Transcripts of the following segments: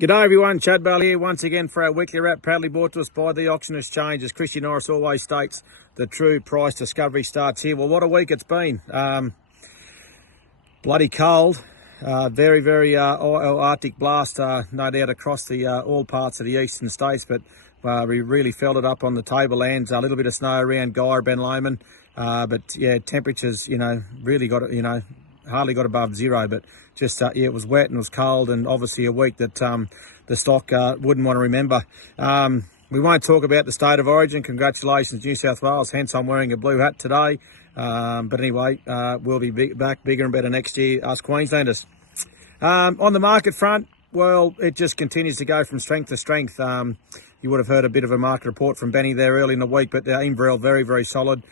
G'day everyone, Chad Bell here once again for our weekly wrap, proudly brought to us by the Auction Exchange. As Christian Norris always states, the true price discovery starts here. Well, what a week it's been. Bloody cold, very Arctic blast, no doubt across the all parts of the eastern states, but we really felt it up on the tablelands. A little bit of snow around Guy, Ben Lomond, but yeah, temperatures, really got, hardly got above zero, but just yeah, it was wet and it was cold, and obviously a week that the stock wouldn't want to remember. We won't talk about the state of origin. Congratulations, New South Wales, hence I'm wearing a blue hat today. But anyway, we'll be back bigger and better next year, us Queenslanders. On the market front, well, it just continues to go from strength to strength. You would have heard a bit of a market report from Benny there early in the week, but Inverell very solid.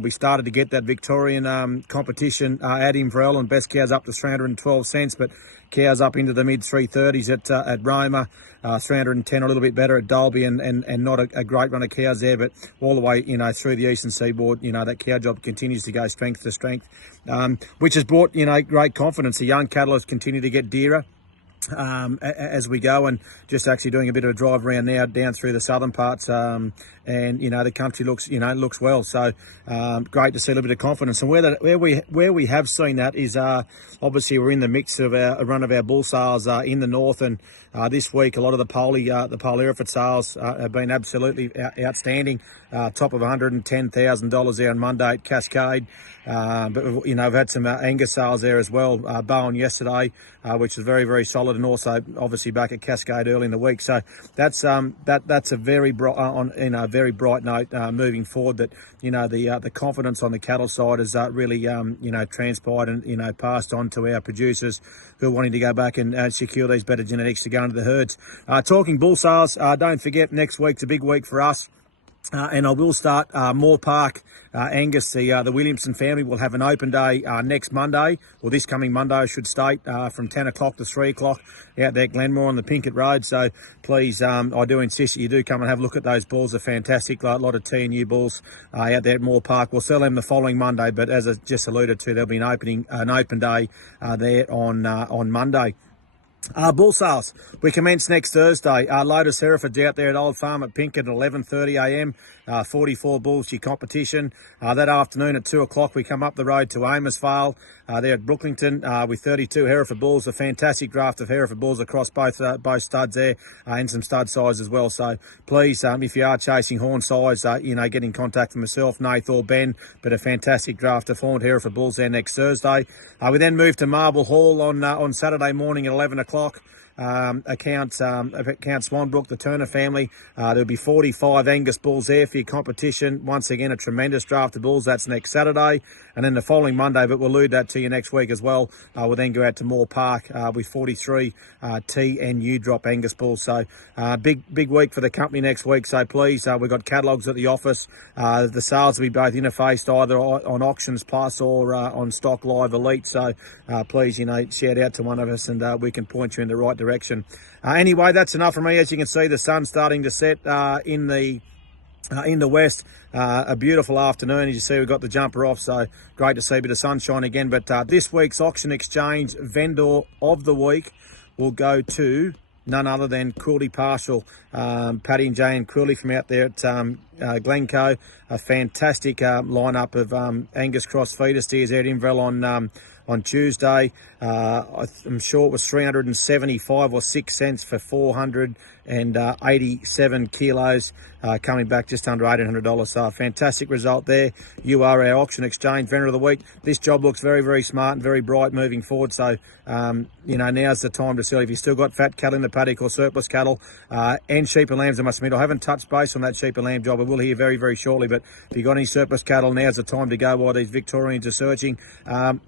We started to get that Victorian competition at Inverell, and best cows up to 312 cents, but cows up into the mid 330s at Roma, 310 a little bit better at Dalby, and not a great run of cows there, but all the way through the eastern seaboard, that cow job continues to go strength to strength, which has brought great confidence. The young cattle have continued to get dearer as we go, and just actually doing a bit of a drive around now down through the southern parts, and the country looks well, so great to see a little bit of confidence. And where we have seen that is obviously we're in the mix of a run of our bull sales in the north, and this week a lot of the Pole Hereford sales have been absolutely outstanding. Top of $110,000 there on Monday at Cascade. But we've had some Angus sales there as well. Bowen yesterday, which was very solid, and also obviously back at Cascade early in the week. So that's a very bright very bright note moving forward. That the confidence on the cattle side has really transpired and passed on to our producers who are wanting to go back and secure these better genetics to go into the herds. Talking bull sales, don't forget next week's a big week for us. And I will start Moore Park, Angus, the Williamson family will have an open day next Monday, or this coming Monday I should state, from 10 o'clock to 3 o'clock out there at Glenmore on the Pinkett Road. So please, I do insist that you do come and have a look at those bulls. They're fantastic, a lot of TNU bulls out there at Moore Park. We'll sell them the following Monday, but as I just alluded to, there'll be an open day there on Monday. Bull sales, we commence next Thursday. Lotus Herefords out there at Old Farm at Pinkett at 11:30 a.m. 44 bulls, your competition. That afternoon at 2 o'clock, we come up the road to Amosvale there at Brooklington with 32 Hereford bulls. A fantastic draft of Hereford bulls across both studs there, and some stud size as well. So please, if you are chasing horn size, get in contact with myself, Nath, or Ben. But a fantastic draft of horned Hereford bulls there next Thursday. We then move to Marble Hall on Saturday morning at 11 o'clock. Account Swanbrook, the Turner family. There'll be 45 Angus bulls there for your competition. Once again, a tremendous draft of bulls. That's next Saturday, and then the following Monday, but we'll allude that to you next week as well. We'll then go out to Moore Park with 43 T and U drop Angus bulls. So big week for the company next week. So please, we've got catalogues at the office. The sales will be both interfaced either on Auctions Plus or on Stock Live Elite. So please, shout out to one of us, and we can point you in the right direction. Anyway, that's enough from me. As you can see, the sun's starting to set in the west. A beautiful afternoon. As you see, we've got the jumper off, so great to see a bit of sunshine again. But this week's Auction Exchange vendor of the week will go to none other than Cruelty Partial, Paddy and Jane Cruelty from out there at Glencoe. A fantastic lineup of Angus cross feeder steers there at Inverell on Tuesday. I'm sure it was 375 or 6 cents for 487 kilos, coming back just under $1,800. So a fantastic result there. You are our Auction Exchange vendor of the week. This job looks very smart and very bright moving forward. So now's the time to sell. If you've still got fat cattle in the paddock or surplus cattle and sheep and lambs, I must admit I haven't touched base on that sheep and lamb job. I will hear very shortly, but if you've got any surplus cattle, now's the time to go while these Victorians are searching.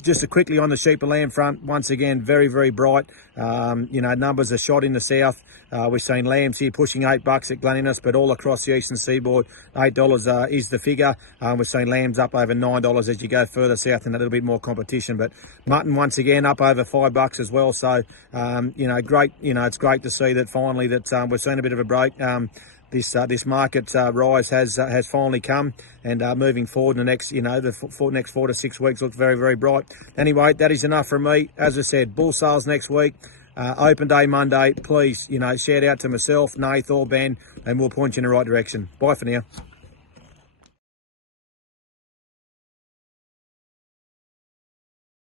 Just quickly on the sheep and lamb front, once again, very bright. Numbers are shot in the south. We're seeing lambs here pushing $8 at Glen Innes, but all across the eastern seaboard, $8 is the figure. We're seeing lambs up over $9 as you go further south, and a little bit more competition. But mutton once again up over $5 as well. So great. It's great to see that finally that we're seeing a bit of a break. This market rise has finally come, and moving forward in the next next 4 to 6 weeks looks very bright. Anyway, that is enough from me. As I said, bull sales next week. Open day Monday, please, you know, shout out to myself, Nath or Ben, and we'll point you in the right direction. Bye for now.